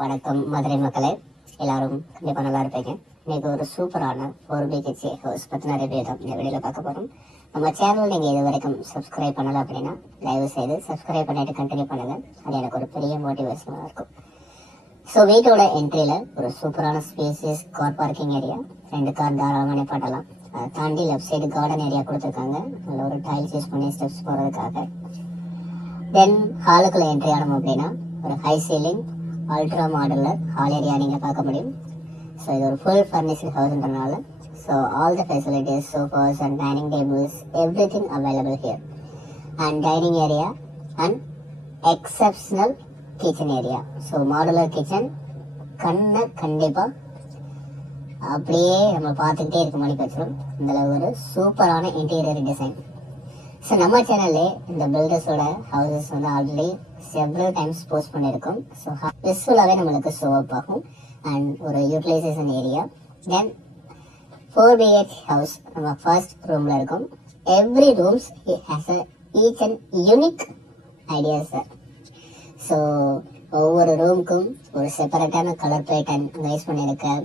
வணக்கம் மதுரை மக்களே, எல்லாரும் கண்டிப்பாக நல்லா இருப்பீங்க. இன்னைக்கு ஒரு சூப்பரான 4BHK ஹவுஸ் பற்றின ரிவ்யூ தான் இந்த வீடியோவில் பார்க்க போகிறோம். நம்ம சேனல் நீங்கள் இது வரைக்கும் சப்ஸ்கிரைப் பண்ணலை அப்படின்னா தயவு செய்து சப்ஸ்கிரைப் பண்ணிட்டு கண்டினியூ பண்ணுங்கள். அது எனக்கு ஒரு பெரிய மோட்டிவேஷனாக இருக்கும். ஸோ வீட்டோட என்ட்ரியில் ஒரு சூப்பரான spacious car parking area, 2 car தாராளமாக நிப்பாட்டலாம். அதை தாண்டி லெஃப்ட் சைடு கார்டன் ஏரியா கொடுத்துருக்காங்க, நல்ல ஒரு டைல்ஸ் யூஸ் பண்ணி ஸ்டெப்ஸ் போகிறதுக்காக. தென் ஹாலுக்குள்ளே என்ட்ரி ஆனோம் அப்படின்னா ஒரு high ceiling ultra modular hall area நீங்கள் பார்க்க முடியும். ஸோ இது ஒரு ஃபுல் ஃபர்னிஷ்டு ஹவுஸ்ன்றனால so all the facilities, sofas and dining tables, everything available here. And dining area and exceptional kitchen area. So modular kitchen கண்ணை கண்டிப்பாக அப்படியே நம்ம பார்த்துக்கிட்டே இருக்க மாதிரி வச்சிடும். இதில் ஒரு சூப்பரான இன்டீரியர் டிசைன். ஸோ நம்ம சேனல்லே இந்த பில்டர்ஸோட ஹவுசஸ் வந்து ஆல்ரெடி செவரல் டைம்ஸ் போஸ்ட் பண்ணியிருக்கோம். ஸோ விசுவலாகவே நம்மளுக்கு ஷோ அப் ஆகும். அண்ட் ஒரு யூட்டிலைசேஷன் ஏரியா. தென் 4BH ஹவுஸ் நம்ம ஃபர்ஸ்ட் ரூமில் இருக்கும். Every rooms has a each and unique ideas sir. So ஒவ்வொரு ரூமுக்கும் ஒரு செப்பரேட்டான கலர் பேட்டர்ன் அங்கே யூஸ் பண்ணியிருக்கேன்.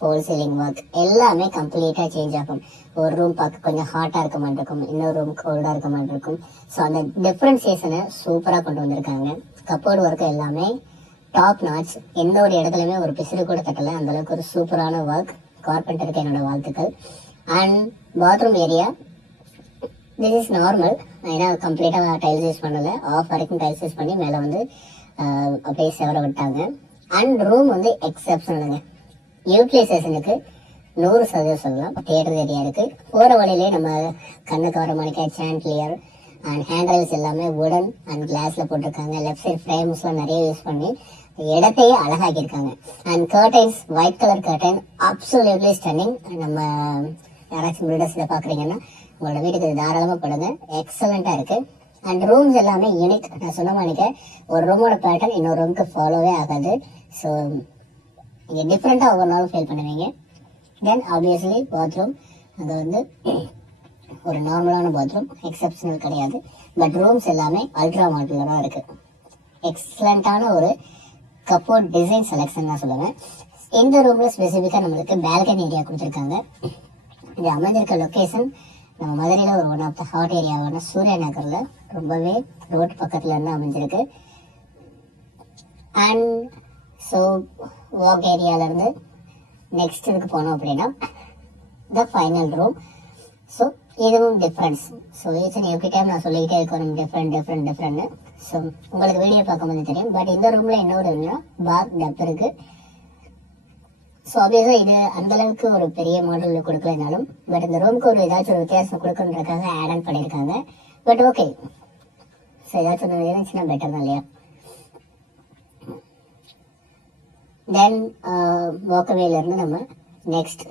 ஃபோல் சீலிங் ஒர்க் எல்லாமே கம்ப்ளீட்டாக சேஞ்ச் ஆகும். ஒரு ரூம் பார்க்க கொஞ்சம் ஹாட்டாக இருக்க மாதிரி இருக்கும், இன்னொரு ரூம் கோல்டாக இருக்க மாதிரி இருக்கும். ஸோ அந்த டிஃப்ரென்சியேஷனை சூப்பராக கொண்டு வந்திருக்காங்க. கப்போர்டு ஒர்க்கு எல்லாமே டாப் நாட்ச், எந்த ஒரு இடத்துலையுமே ஒரு பிசிறு கூட தட்டலை. அந்தளவுக்கு ஒரு சூப்பரான ஒர்க். கார்பெண்டருக்கு என்னோட வாழ்த்துக்கள். And bathroom area this is normal, ஏன்னா கம்ப்ளீட்டாக டைல்ஸ் யூஸ் பண்ணலை, ஆஃப் வரைக்கும் டைல்ஸ் யூஸ் பண்ணி மேலே வந்து அப்படியே செவர விட்டாங்க. அண்ட் ரூம் வந்து எக்ஸப்ஷனலுங்க, யூட்டிலைசேஷனுக்கு 100% சொல்லலாம். தியேட்டர் ஏரியா இருக்கு. போகிற வழியிலே நம்ம கண்ணுக்கு வர மணிக்க சாண்ட்லியர் அண்ட் ஹேண்ட்ரைல்ஸ் எல்லாமே வுடன் அண்ட் கிளாஸ்ல போட்டிருக்காங்க. லெஃப்ட் சைட் ஃப்ரேம்ஸ்லாம் நிறைய யூஸ் பண்ணி இடத்தையே அழகாக்கியிருக்காங்க. And curtains, white colour curtain, absolutely stunning. நம்ம யாராச்சும் பில்டர்ஸ் இதை பார்க்குறீங்கன்னா உங்களோட வீட்டுக்கு தாராளமாக படுங்க, எக்ஸலண்ட்டாக இருக்கு. அண்ட் ரூம்ஸ் எல்லாமே யூனிக். நான் சொன்ன மணிக்க ஒரு ரூமோட பேட்டர்ன் இன்னொரு ரூமுக்கு ஃபாலோவே ஆகாது. ஸோ நீங்கள் டிஃப்ரெண்ட்டாக ஒவ்வொரு நாளும் ஃபீல் பண்ணுவீங்க. தென் ஆப்வியஸ்லி பாத்ரூம், அங்கே வந்து ஒரு நார்மலான பாத்ரூம், எக்ஸப்ஷனல் கிடையாது. பட் ரூம்ஸ் எல்லாமே அல்ட்ரா மாடலராக இருக்குது. எக்ஸலண்ட்டான ஒரு கப்போர்ட் டிசைன் செலெக்ஷன் தான் சொல்லுவேன். இந்த ரூமில் ஸ்பெசிஃபிக்காக நம்மளுக்கு பால்கனி ஏரியா கொடுத்துருக்காங்க. இது அமைஞ்சிருக்க லொக்கேஷன் நம்ம மதுரையில் ஒரு ஒன் ஆஃப் த ஹாட் ஏரியாவான சூர்யா நகரில் ரொம்பவே ரோட் பக்கத்தில் இருந்து அமைஞ்சிருக்கு. அண்ட் ஸோ வாக் ஏரியாவிலேருந்து நெக்ஸ்ட் இதுக்கு போனோம் அப்படின்னா த ஃபைனல் ரூம். ஸோ இதுவும் different. So each and every time நான் சொல்லிக்கிட்டே இருக்கணும் டிஃப்ரெண்ட். ஸோ உங்களுக்கு வீடியோ பார்க்கும்போது தெரியும். பட் இந்த ரூமில் இன்னொரு பாத் டப் இருக்குது. ஸோ ஆப்வியஸாக இது அந்தளவுக்கு ஒரு பெரிய மாடலில் கொடுக்கலனாலும் பட் இந்த ரூமுக்கு ஒரு ஏதாச்சும் ஒரு வித்தியாசம் கொடுக்கணுன்றக்காக ஆட் ஆன் பண்ணியிருக்காங்க. பட் ஓகே, ஸோ ஏதாச்சும் ஒன்று இருந்துச்சுன்னா பெட்டர் தான் இல்லையா. தென் வாக்கவேலேருந்து நம்ம நெக்ஸ்ட்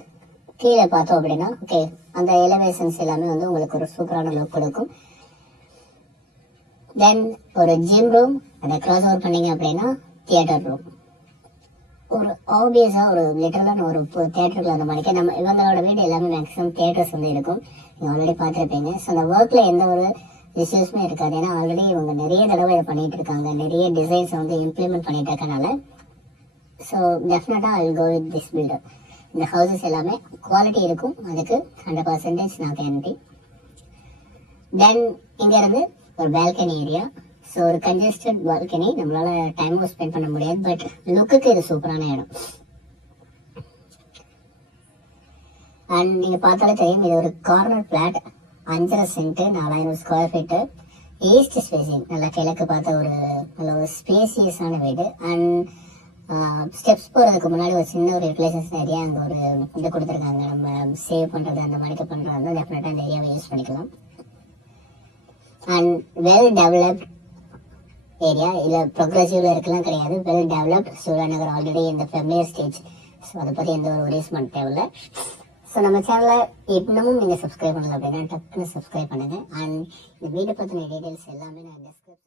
கீழே பார்த்தோம் அப்படின்னா ஓகே, அந்த எலிவேஷன்ஸ் எல்லாமே வந்து உங்களுக்கு ஒரு சூப்பரான லுக் கொடுக்கும். தென் ஒரு ஜிம் ரூம், அதை கிராஸ் ஓவர் பண்ணீங்க அப்படின்னா தியேட்டர் ரூம். ஒரு ஆப்வியஸாக ஒரு லிட்டரலான ஒரு தியேட்டருக்கு அந்த மணிக்கு நம்ம இவங்களோட வீடு எல்லாமே மேக்ஸிமம் தியேட்டர்ஸ் வந்து இருக்கும். நீங்கள் ஆல்ரெடி பார்த்துருப்பீங்க. ஸோ அந்த ஒர்க்கில் எந்த ஒரு இஷ்யூஸுமே இருக்காது. ஏன்னா ஆல்ரெடி இவங்க நிறைய தடவை இதை பண்ணிகிட்டு இருக்காங்க, நிறைய டிசைன்ஸை வந்து இம்ப்ளிமெண்ட் பண்ணிட்டு இருக்கனால. ஸோ டெஃபினட்டாக I will go with this builder. இந்த ஹவுசஸ் எல்லாமே குவாலிட்டி இருக்கும், அதுக்கு 100% நான் கேரண்டி. தென் இங்கேருந்து ஒரு பால்கனி ஏரியா. ஸோ ஒரு கன்ஜஸ்டட் பால்கனி, நம்மளால் டைமும் ஸ்பெண்ட் பண்ண முடியாது, பட் லுக்குக்கு இது சூப்பரான இடம். அண்ட் நீங்கள் பார்த்தாலே தெரியும், இது ஒரு corner flat, 5.5 cent, 4000 square feet, east facing, நல்லா கிழக்கு பார்த்த ஒரு நல்ல ஒரு ஸ்பேசியஸான வீடு. அண்ட் ஸ்டெப்ஸ் போகிறதுக்கு முன்னாடி ஒரு சின்ன ஒரு யூட்டிலைசேஷன் ஏரியா, அங்கே ஒரு இது கொடுத்துருக்காங்க. நம்ம சேவ் பண்ணுறது அந்த மாதிரி பண்ணுறது தான் டெஃபினட்டாக இந்த ஏரியாவை யூஸ் பண்ணிக்கலாம். அண்ட் வெல் டெவலப்ட் ஏரியா, இல்லை ப்ரொக்ரெசிவ்ல இருக்கலாம் கிடையாது, வெல் டெவலப்ட். சூர்யா நகர் ஆல்ரெடி இந்த ஃபெமிலியர் ஸ்டேஜ். ஸோ அதை பற்றி எந்த ஒரு ஒரேஸ் பண்ண தேவையில்லை. ஸோ நம்ம சேனலை இன்னமும் நீங்கள் சப்ஸ்கிரைப் பண்ணல அப்படின்னா டக்குன்னு சப்ஸ்கிரைப் பண்ணுங்கள். அண்ட் இந்த வீடியோ பற்றின டீட்டெயில்ஸ் எல்லாமே நான் டிஸ்கிரிப்ஷன்